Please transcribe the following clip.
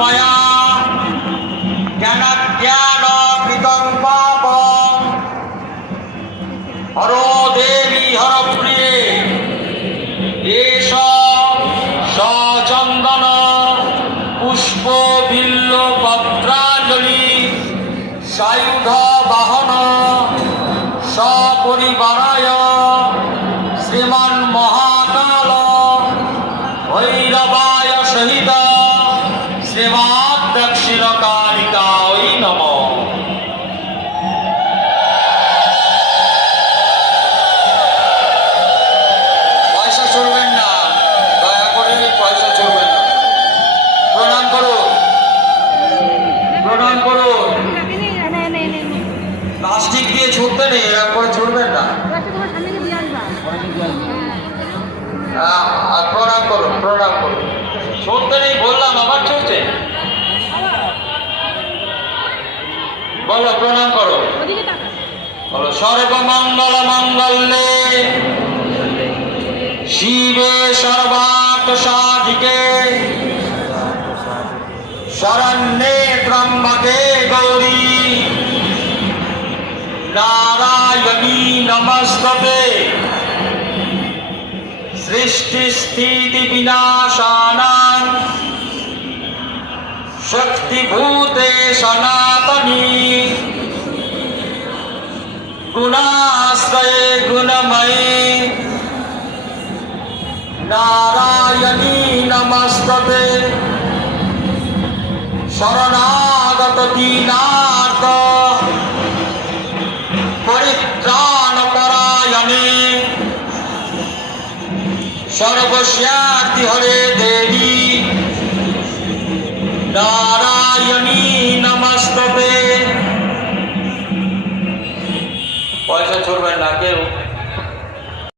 मया जनज्ञानकृतं पापं हरो देवी हरप्रिये एष सचन्दन पुष्पबिल्लपत्राञ्जलि सायुध বাহন সপরিবারায় শ্রীমান মহাকাল ভৈরবায় সহিতা শ্রীমাদ দক্ষিণ কালিকায় নম। পয়সা চলবেন না দয়া করে পয়সা চলবেন না। প্রণাম করুন প্রণাম করুন প্লাস্টিক দিয়ে ছুটতে নেই এরকম করে ছুটবেন না। প্রণাম করুন বলো প্রণাম করো। বলো সর্বমঙ্গল মঙ্গলে শিবে সর্বাত সাধিকে শরণ্যে ত্রম্বকে গৌরী। নারায়ণী নমস্ততে সৃষ্টি স্থিতি বিনাশানাং। শক্তিভূতে সনাতনী। নারায়ণী নমস্তে শরণাগত দীনার্থ। পরিত্রাণ পরায়ণী সর্বশ্যাতি হরে দেবী। নারায়ণী নমস্তে পয়সা ছড়বেন না, কেউ।